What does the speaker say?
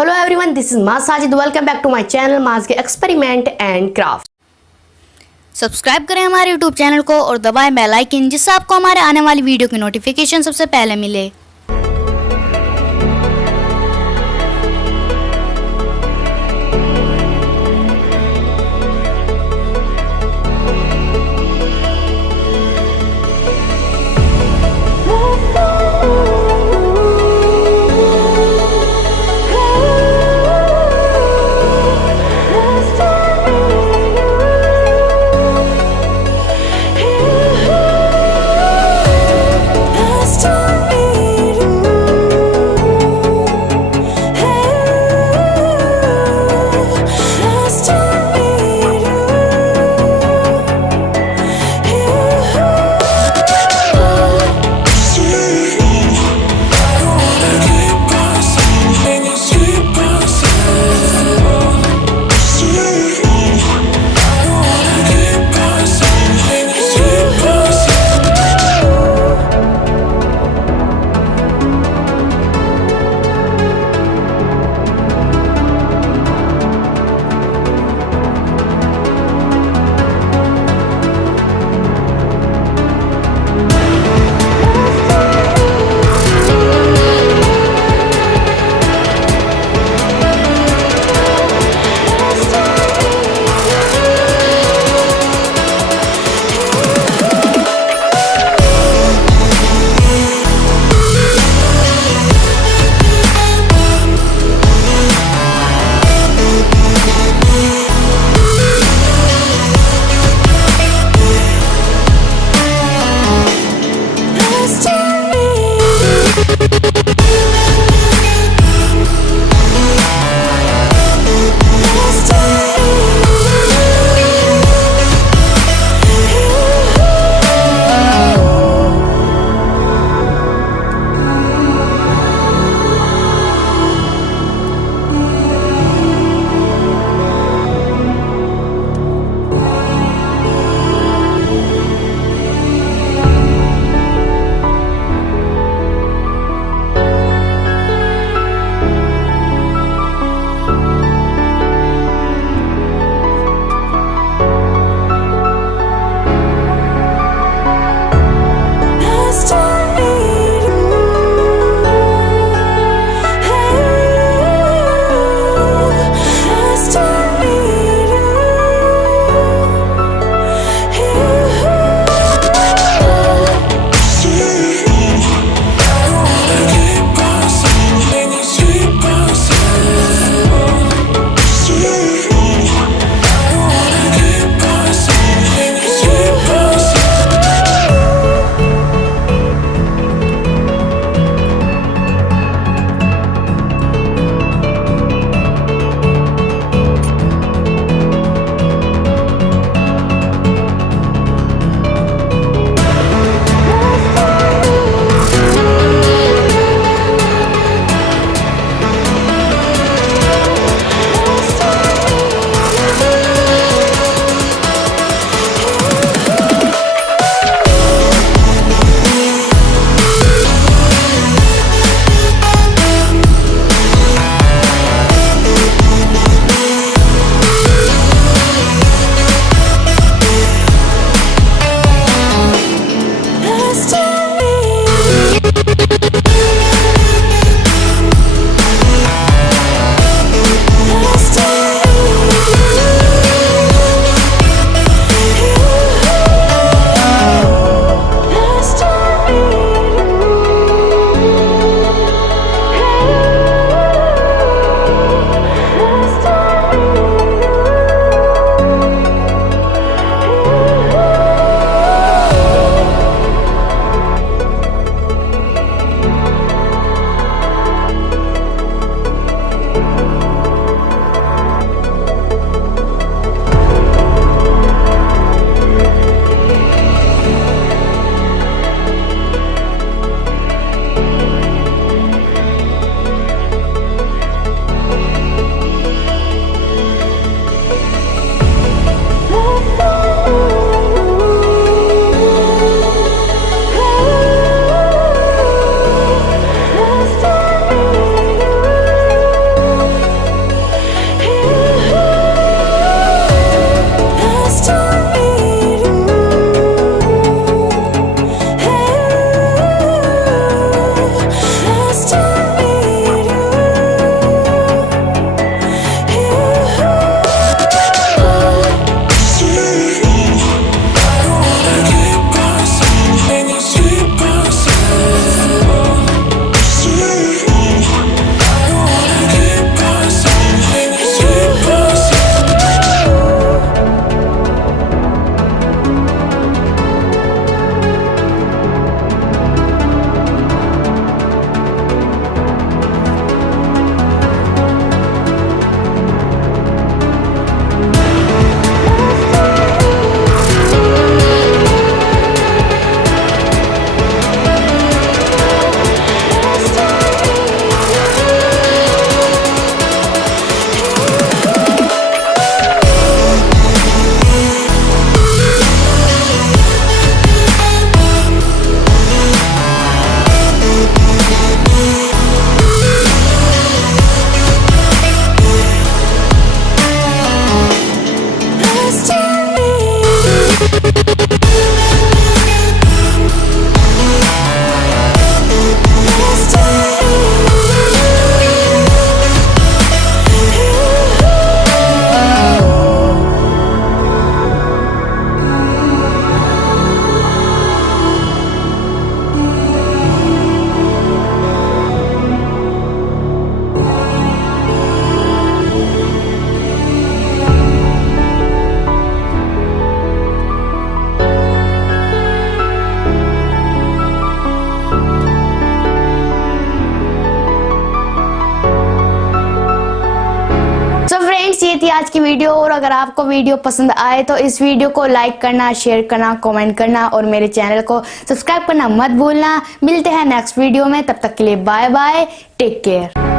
Hello everyone, this is Maaz Sajid. Welcome back to my channel Maaz के experiment and craft. Subscribe करें हमारे YouTube channel को और दबाएं बेल आइकन, जिससे आपको हमारे आने वाली वीडियो की नोटिफिकेशन सबसे पहले मिले। थी आज की वीडियो। और अगर आपको वीडियो पसंद आए तो इस वीडियो को लाइक करना, शेयर करना, कमेंट करना और मेरे चैनल को सब्सक्राइब करना मत भूलना। मिलते हैं नेक्स्ट वीडियो में, तब तक के लिए बाय बाय, टेक केयर।